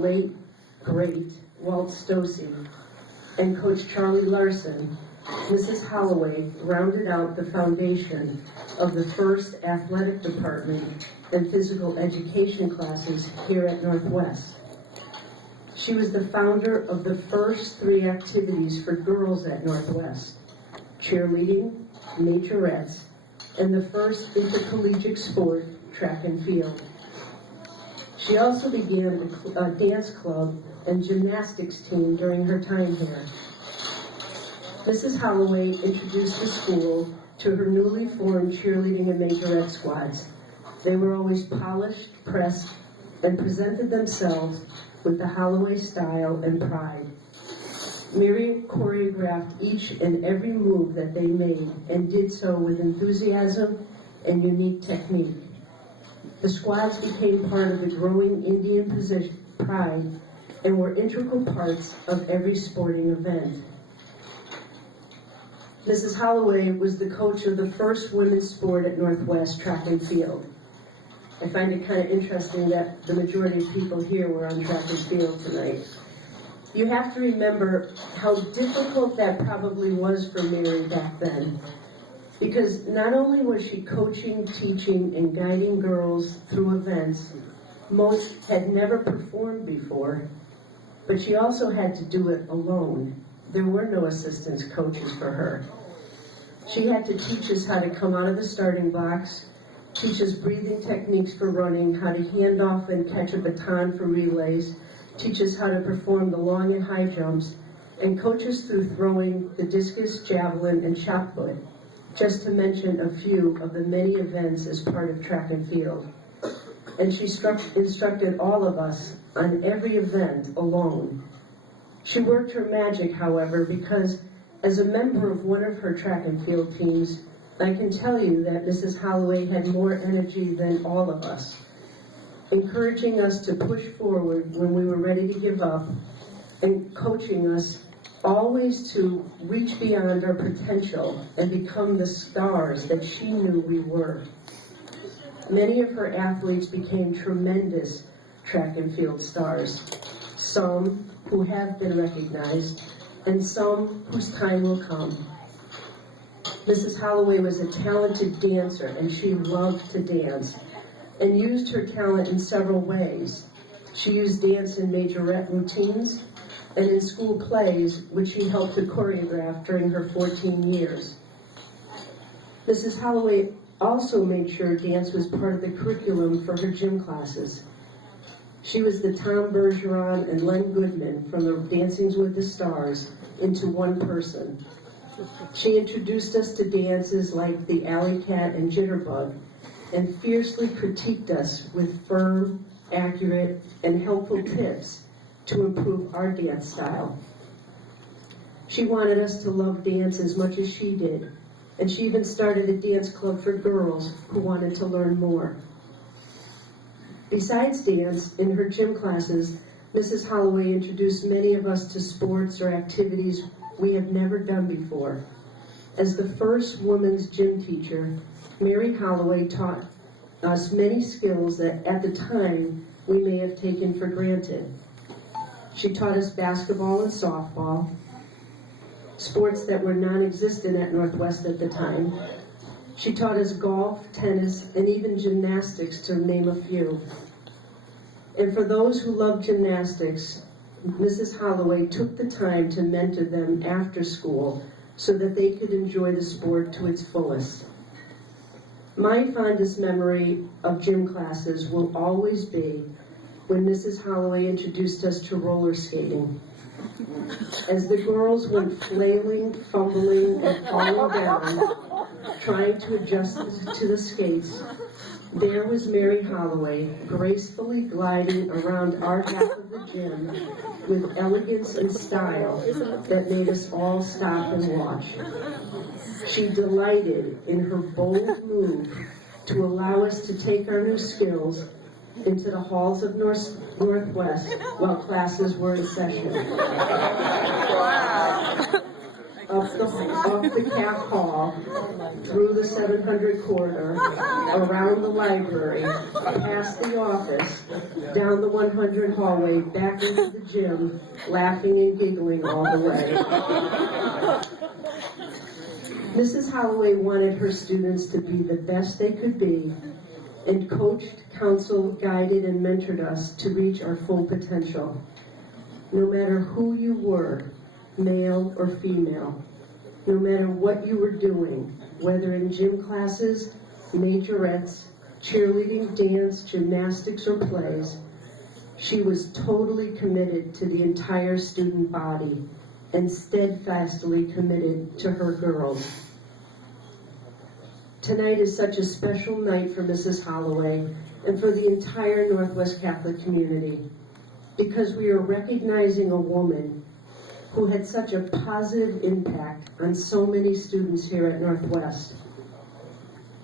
late, great Walt Stosey and Coach Charlie Larson, Mrs. Holloway rounded out the foundation of the first athletic department and physical education classes here at Northwest. She was the founder of the first 3 activities for girls at Northwest: cheerleading, majorettes, and the first intercollegiate sport, track and field. She also began a dance club and gymnastics team during her time here. Mrs. Holloway introduced the school to her newly formed cheerleading and majorette squads. They were always polished, pressed, and presented themselves with the Holloway style and pride. Mary choreographed each and every move that they made and did so with enthusiasm and unique technique. The squads became part of the growing Indian pride and were integral parts of every sporting event. Mrs. Holloway was the coach of the first women's sport at Northwest, track and field. I find it kind of interesting that the majority of people here were on track and field tonight. You have to remember how difficult that probably was for Mary back then, because not only was she coaching, teaching, and guiding girls through events most had never performed before, but she also had to do it alone. There were no assistance coaches for her. She had to teach us how to come out of the starting blocks, teach us breathing techniques for running, how to hand off and catch a baton for relays, teach us how to perform the long and high jumps, and coach us through throwing the discus, javelin, and shot put, just to mention a few of the many events as part of track and field. And she instructed all of us on every event alone. She worked her magic, however, because as a member of one of her track and field teams, I can tell you that Mrs. Holloway had more energy than all of us, encouraging us to push forward when we were ready to give up, and coaching us always to reach beyond our potential and become the stars that she knew we were. Many of her athletes became tremendous track and field stars, some who have been recognized, and some whose time will come. Mrs. Holloway was a talented dancer, and she loved to dance, and used her talent in several ways. She used dance in majorette routines and in school plays, which she helped to choreograph during her 14 years. Mrs. Holloway also made sure dance was part of the curriculum for her gym classes. She was the Tom Bergeron and Len Goodman from the Dancing with the Stars into one person. She introduced us to dances like the Alley Cat and Jitterbug, and fiercely critiqued us with firm, accurate, and helpful tips to improve our dance style. She wanted us to love dance as much as she did, and she even started a dance club for girls who wanted to learn more. Besides dance, in her gym classes, Mrs. Holloway introduced many of us to sports or activities we have never done before. As the first woman's gym teacher, Mary Holloway taught us many skills that at the time we may have taken for granted. She taught us basketball and softball, sports that were non-existent at Northwest at the time. She taught us golf, tennis, and even gymnastics, to name a few. And for those who love gymnastics, Mrs. Holloway took the time to mentor them after school so that they could enjoy the sport to its fullest. My fondest memory of gym classes will always be when Mrs. Holloway introduced us to roller skating. As the girls went flailing, fumbling, and falling down, trying to adjust to the skates, there was Mary Holloway, gracefully gliding around our half of the gym with elegance and style that made us all stop and watch. She delighted in her bold move to allow us to take our new skills into the halls of Northwest while classes were in session. up the Calf Hall, through the 700 corridor, around the library, past the office, down the 100 hallway, back into the gym, laughing and giggling all the way. Mrs. Holloway wanted her students to be the best they could be, and coached, counseled, guided, and mentored us to reach our full potential. No matter who you were, male or female, no matter what you were doing, whether in gym classes, majorettes, cheerleading, dance, gymnastics, or plays, she was totally committed to the entire student body and steadfastly committed to her girls. Tonight is such a special night for Mrs. Holloway and for the entire Northwest Catholic community, because we are recognizing a woman who had such a positive impact on so many students here at Northwest.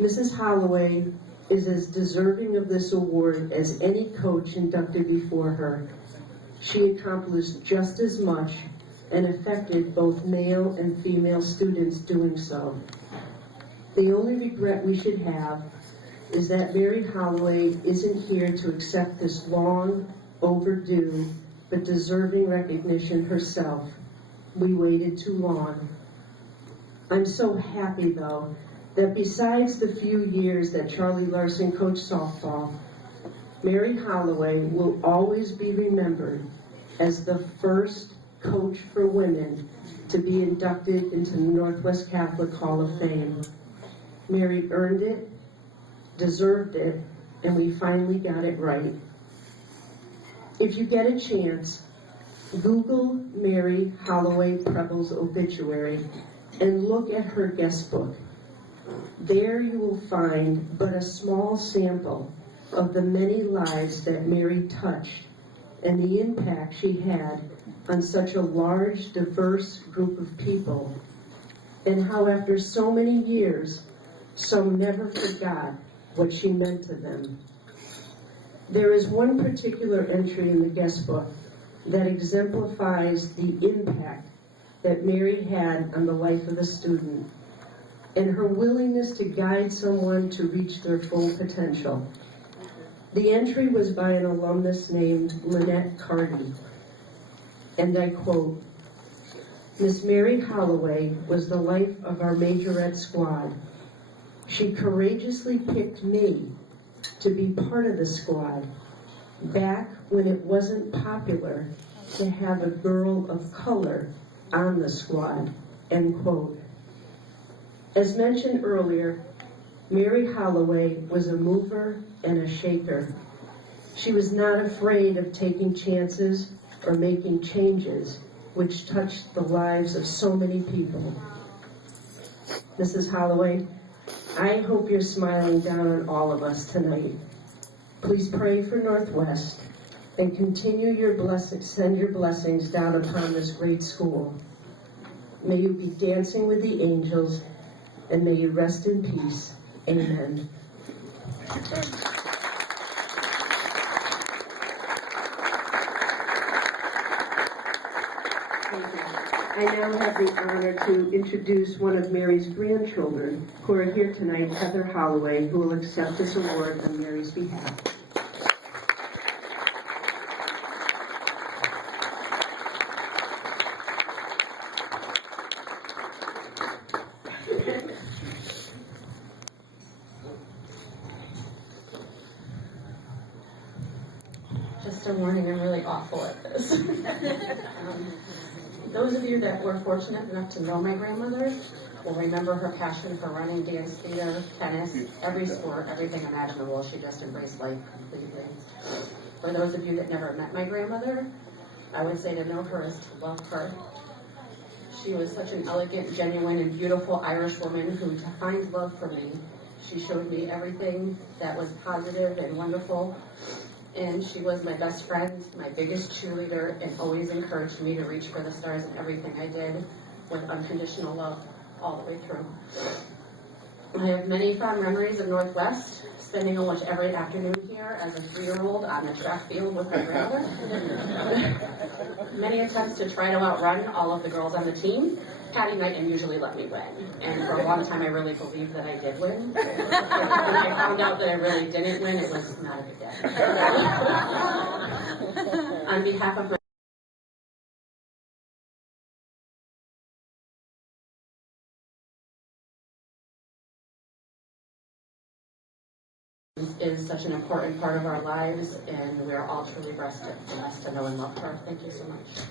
Mrs. Holloway is as deserving of this award as any coach inducted before her. She accomplished just as much and affected both male and female students doing so. The only regret we should have is that Mary Holloway isn't here to accept this long, overdue, but deserving recognition herself. We waited too long. I'm so happy, though, that besides the few years that Charlie Larson coached softball, Mary Holloway will always be remembered as the first coach for women to be inducted into the Northwest Catholic Hall of Fame. Mary earned it, deserved it, and we finally got it right. If you get a chance, Google Mary Holloway Preble's obituary and look at her guest book. There you will find but a small sample of the many lives that Mary touched and the impact she had on such a large, diverse group of people, and how after so many years, some never forgot what she meant to them. There is one particular entry in the guest book that exemplifies the impact that Mary had on the life of a student and her willingness to guide someone to reach their full potential. The entry was by an alumnus named Lynette Carty, and I quote, "Miss Mary Holloway was the life of our majorette squad. She courageously picked me to be part of the squad back when it wasn't popular to have a girl of color on the squad," end quote. As mentioned earlier, Mary Holloway was a mover and a shaker. She was not afraid of taking chances or making changes which touched the lives of so many people. Mrs. Holloway, I hope you're smiling down on all of us tonight. Please pray for Northwest and continue your send your blessings down upon this great school. May you be dancing with the angels, and may you rest in peace. Amen. I now have the honor to introduce one of Mary's grandchildren who are here tonight, Heather Holloway, who will accept this award on Mary's behalf. Just a warning, I'm really awful at this. Those of you that were fortunate enough to know my grandmother will remember her passion for running, dance, theater, tennis, every sport, everything imaginable. She just embraced life completely. For those of you that never met my grandmother, I would say to know her is to love her. She was such an elegant, genuine, and beautiful Irish woman who defined love for me. She showed me everything that was positive and wonderful. And she was my best friend, my biggest cheerleader, and always encouraged me to reach for the stars in everything I did with unconditional love all the way through. I have many fond memories of Northwest, spending almost every afternoon here as a 3-year-old on the track field with my grandmother. Many attempts to try to outrun all of the girls on the team, Patty night and usually let me win. And for a long time, I really believed that I did win. When I found out that I really didn't win, it was not a good day. On behalf of my is such an important part of our lives, and we are all truly blessed to know and love her. Thank you so much.